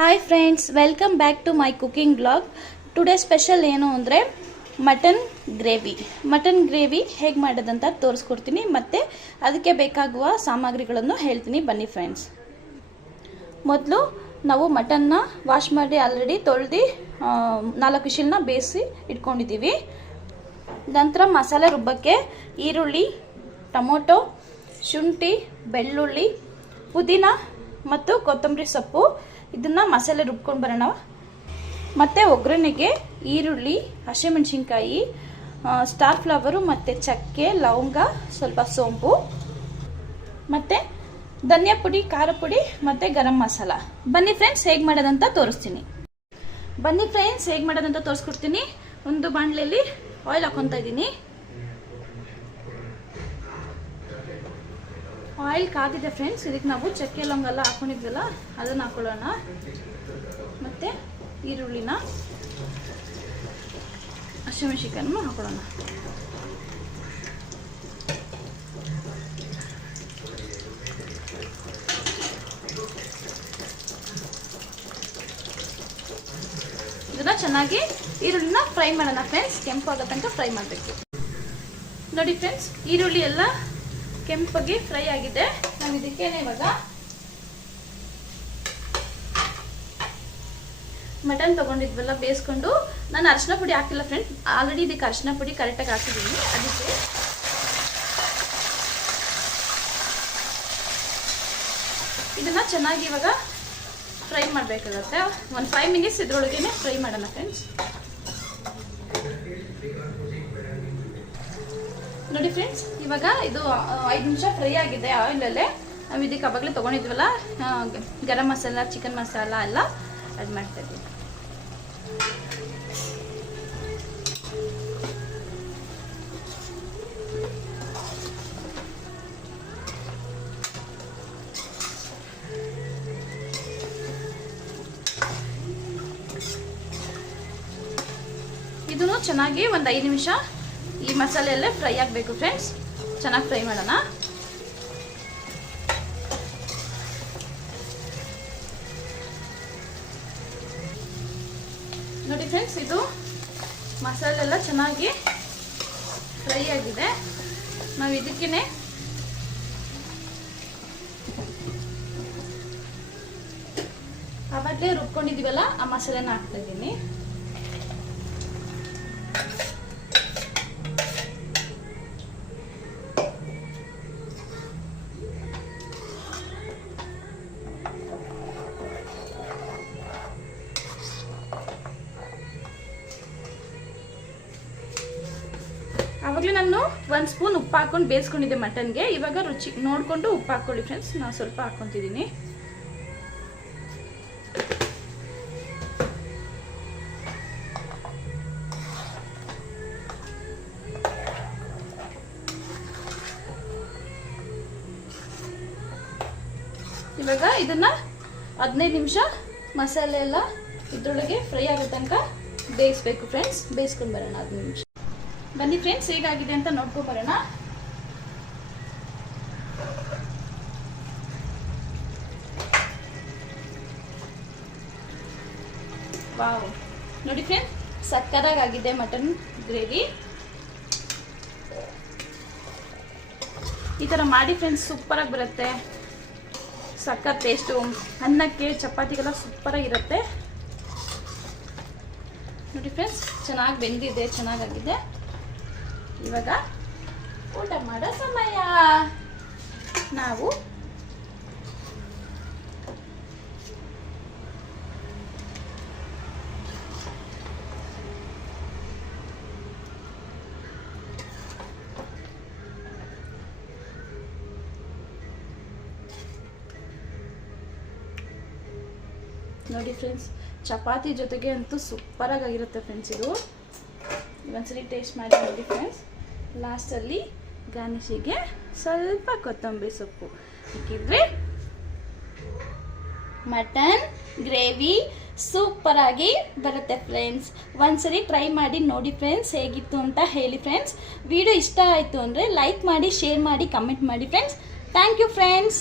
Hi friends, welcome back to my cooking blog. Today special ಏನು ಅಂದರೆ mutton gravy ಹೇಗೆ ಮಾಡೋದಂತ ತೋರಿಸ್ಕೊಡ್ತೀನಿ. ಮತ್ತು ಅದಕ್ಕೆ ಬೇಕಾಗುವ ಸಾಮಗ್ರಿಗಳನ್ನು ಹೇಳ್ತೀನಿ, ಬನ್ನಿ ಫ್ರೆಂಡ್ಸ್. ಮೊದಲು ನಾವು ಮಟನ್ನ ವಾಶ್ ಮಾಡಿ ಆಲ್ರೆಡಿ ತೊಳೆದು 4 ವಿಷಲ್ನ ಬೇಯಿಸಿ ಇಟ್ಕೊಂಡಿದ್ದೀವಿ. ನಂತರ ಮಸಾಲೆ ರುಬ್ಬಕ್ಕೆ ಈರುಳ್ಳಿ, ಟೊಮೊಟೊ, ಶುಂಠಿ, ಬೆಳ್ಳುಳ್ಳಿ, ಪುದೀನ ಮತ್ತು ಕೊತ್ತಂಬರಿ ಸೊಪ್ಪು ಇದನ್ನು ಮಸಾಲೆ ರುಬ್ಕೊಂಡು ಬರೋಣ. ಮತ್ತು ಒಗ್ಗರಣೆಗೆ ಈರುಳ್ಳಿ, ಹಸಿಮೆಣಸಿನ್ಕಾಯಿ, ಸ್ಟಾರ್ ಫ್ಲವರು ಮತ್ತು ಚಕ್ಕೆ, ಲವಂಗ, ಸ್ವಲ್ಪ ಸೋಂಪು ಮತ್ತು ಧನಿಯಾ ಪುಡಿ, ಖಾರ ಪುಡಿ ಮತ್ತು ಗರಂ ಮಸಾಲ. ಬನ್ನಿ ಫ್ರೆಂಡ್ಸ್, ಹೇಗೆ ಮಾಡೋದಂತ ತೋರಿಸ್ಕೊಡ್ತೀನಿ. ಒಂದು ಬಾಣಲೆಯಲ್ಲಿ ಆಯಿಲ್ ಹಾಕೊತಾ ಇದ್ದೀನಿ. ಆಯಿಲ್ ಕಾದಿದೆ ಫ್ರೆಂಡ್ಸ್. ಇದಕ್ಕೆ ನಾವು ಚಕ್ಕೆ ಲವಂಗ ಎಲ್ಲ ಹಾಕೊಂಡಿದ್ವಲ್ಲ ಅದನ್ನು ಹಾಕೊಳ್ಳೋಣ. ಮತ್ತು ಈರುಳ್ಳಿನ, ಹಸಿಮೆಣಸಿನಕಾಯನ್ನು ಹಾಕೊಳ್ಳೋಣ. ಇದನ್ನ ಚೆನ್ನಾಗಿ ಈರುಳ್ಳಿನ ಫ್ರೈ ಮಾಡೋಣ ಫ್ರೆಂಡ್ಸ್. ಕೆಂಪು ಆಗೋ ತನಕ ಫ್ರೈ ಮಾಡಬೇಕು. ನೋಡಿ ಫ್ರೆಂಡ್ಸ್, ಈರುಳ್ಳಿ ಎಲ್ಲ ಕೆಂಪಗೆ ಫ್ರೈ ಆಗಿದೆ. ನಾವು ಇದಕ್ಕೆ ಇವಾಗ ಮಟನ್ ತಗೊಂಡಿದ್ವಲ್ಲ ಬೇಯಿಸ್ಕೊಂಡು, ನಾನು ಅರಿಶಿನ ಪುಡಿ ಹಾಕಿಲ್ಲ ಫ್ರೆಂಡ್ಸ್. ಆಲ್ರೆಡಿ ಇದಕ್ಕೆ ಅರಿಶಿನ ಪುಡಿ ಕರೆಕ್ಟಾಗಿ ಹಾಕಿದ್ದೀನಿ. ಅದಕ್ಕೆ ಇದನ್ನ ಚೆನ್ನಾಗಿ ಇವಾಗ ಫ್ರೈ ಮಾಡಬೇಕಾಗತ್ತೆ. ಒಂದು 5 ಮಿನಿಟ್ಸ್ ಇದ್ರೊಳಗೇನೆ ಫ್ರೈ ಮಾಡೋಣ ಫ್ರೆಂಡ್ಸ್. ನೋಡಿ ಫ್ರೆಂಡ್ಸ್, ಇವಾಗ ಇದು 5 ನಿಮಿಷ ಫ್ರೈ ಆಗಿದೆ ಆಯಿಲಲ್ಲೇ. ನಾವು ಇದಕ್ಕೆ ಅವಾಗಲೇ ತೊಗೊಂಡಿದ್ವಲ್ಲ ಗರಂ ಮಸಾಲ, ಚಿಕನ್ ಮಸಾಲ ಎಲ್ಲ ಆ್ಯಡ್ ಮಾಡ್ತಾ ಇದ್ದೀವಿ. ಇದನ್ನು ಚೆನ್ನಾಗಿ ಒಂದು 5 ನಿಮಿಷ ಈ ಮಸಾಲೆಯಲ್ಲೇ ಫ್ರೈ ಆಗಬೇಕು ಫ್ರೆಂಡ್ಸ್. ಚೆನ್ನಾಗಿ ಫ್ರೈ ಮಾಡೋಣ. ನೋಡಿ ಫ್ರೆಂಡ್ಸ್, ಇದು ಮಸಾಲೆ ಎಲ್ಲ ಚೆನ್ನಾಗಿ ಫ್ರೈ ಆಗಿದೆ. ನಾವು ಇದಕ್ಕೇನೆ ಆವಾಗಲೇ ರುಬ್ಕೊಂಡಿದ್ದೀವಲ್ಲ ಆ ಮಸಾಲೆನ ಹಾಕ್ತಾ ಇದ್ದೀನಿ. ಆವಾಗಲೇ ನಾನು 1 ಸ್ಪೂನ್ ಉಪ್ಪು ಹಾಕೊಂಡು ಬೇಯಿಸ್ಕೊಂಡಿದ್ದೆ ಮಟನ್ಗೆ. ಇವಾಗ ರುಚಿ ನೋಡಿಕೊಂಡು ಉಪ್ಪು ಹಾಕ್ಕೊಳ್ಳಿ ಫ್ರೆಂಡ್ಸ್. ನಾನು ಸ್ವಲ್ಪ ಹಾಕ್ಕೊತಿದ್ದೀನಿ. ಇವಾಗ ಇದನ್ನ 15 ನಿಮಿಷ ಮಸಾಲೆ ಎಲ್ಲ ಇದ್ರೊಳಗೆ ಫ್ರೈ ಆಗೋ ತನಕ ಬೇಯಿಸ್ಬೇಕು ಫ್ರೆಂಡ್ಸ್. ಬೇಯಿಸ್ಕೊಂಡು ಬರೋಣ 15 ನಿಮಿಷ. ಬನ್ನಿ ಫ್ರೆಂಡ್ಸ್, ಹೇಗಾಗಿದೆ ಅಂತ ನೋಡ್ಕೊ ಬರೋಣ. ವಾವ್, ನೋಡಿ ಫ್ರೆಂಡ್ಸ್, ಸಕ್ಕತ್ತಾಗಿದೆ ಮಟನ್ ಗ್ರೇವಿ. ಈ ಥರ ಮಾಡಿ ಫ್ರೆಂಡ್ಸ್, ಸೂಪರಾಗಿ ಬರುತ್ತೆ. ಸಕ್ಕತ್ ಟೇಸ್ಟು, ಅನ್ನಕ್ಕೆ ಚಪಾತಿಗೆಲ್ಲ ಸೂಪರಾಗಿರುತ್ತೆ. ನೋಡಿ ಫ್ರೆಂಡ್ಸ್, ಚೆನ್ನಾಗಿ ಬೆಂದಿದೆ, ಚೆನ್ನಾಗಾಗಿದೆ. ಇವಾಗ ಊಟ ಮಾಡೋ ಸಮಯ. ನಾವು ನೋಡಿ ಫ್ರೆಂಡ್ಸ್, ಚಪಾತಿ ಜೊತೆಗೆ ಅಂತೂ ಸೂಪರಾಗಿರುತ್ತೆ ಫ್ರೆಂಡ್ಸ್. ಇದು ಒಂದ್ಸರಿ ಟೇಸ್ಟ್ ಮಾಡಿ ನೋಡಿ ಫ್ರೆಂಡ್ಸ್. ಲಾಸ್ಟಲ್ಲಿ ಗಾರ್ನಿಷಿಗೆ ಸ್ವಲ್ಪ ಕೊತ್ತಂಬರಿ ಸೊಪ್ಪು ಹಾಕಿದ್ರೆ ಮಟನ್ ಗ್ರೇವಿ ಸೂಪರಾಗಿ ಬರುತ್ತೆ ಫ್ರೆಂಡ್ಸ್. ಒಂದ್ಸರಿ ಟ್ರೈ ಮಾಡಿ ನೋಡಿ ಫ್ರೆಂಡ್ಸ್, ಹೇಗಿತ್ತು ಅಂತ ಹೇಳಿ ಫ್ರೆಂಡ್ಸ್. ವಿಡಿಯೋ ಇಷ್ಟ ಆಯಿತು ಅಂದರೆ ಲೈಕ್ ಮಾಡಿ, ಶೇರ್ ಮಾಡಿ, ಕಮೆಂಟ್ ಮಾಡಿ ಫ್ರೆಂಡ್ಸ್. Thank you friends.